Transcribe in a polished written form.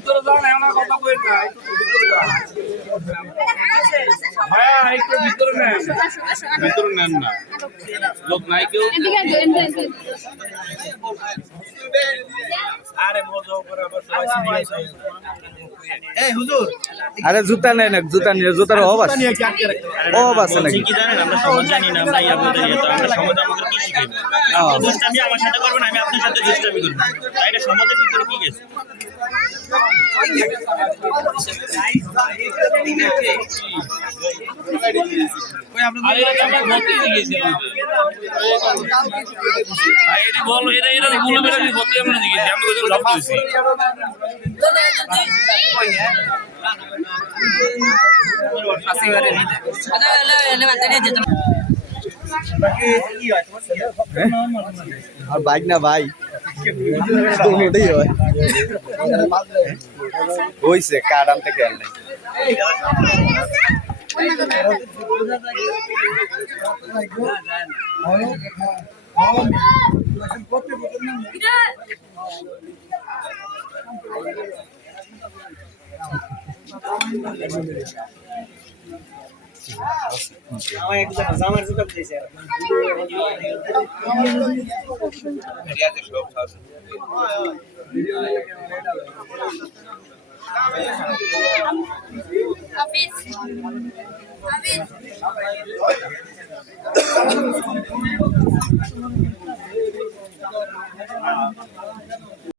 ভিতরে যান আমার কথা কইেন না ভাইয়া একটু ভিতরে নেন না লোক নাই কেউ আরে মজা করে আবার সবাই সিরিয়াস হয়ে এই হুজুর আরে জুতা নেন জুতা নিয়ে জুতার অভাব আছে অভাব আছে নাকি কি জানেন আমরা সমাজ জানি না আমরা আপনাদের আমরা সমাজ আমাদের কি শিখাইবো দুষ্টামি আমার সাথে করবেন আমি আপনার সাথে দুষ্টামি করব তাই এটা সমাজের ভিতরে কি গেছে কই আপনাদের আরে আমার গতি দিয়েছে ভাই এটি বল এটা ভুল করে গতি আমরা দিয়েছি আমি কইছি সব দিয়েছি আর বাইক না ভাই দুটোই হয় হইছে কার আনতে গেল নাই আমার জুতা দিয়েছে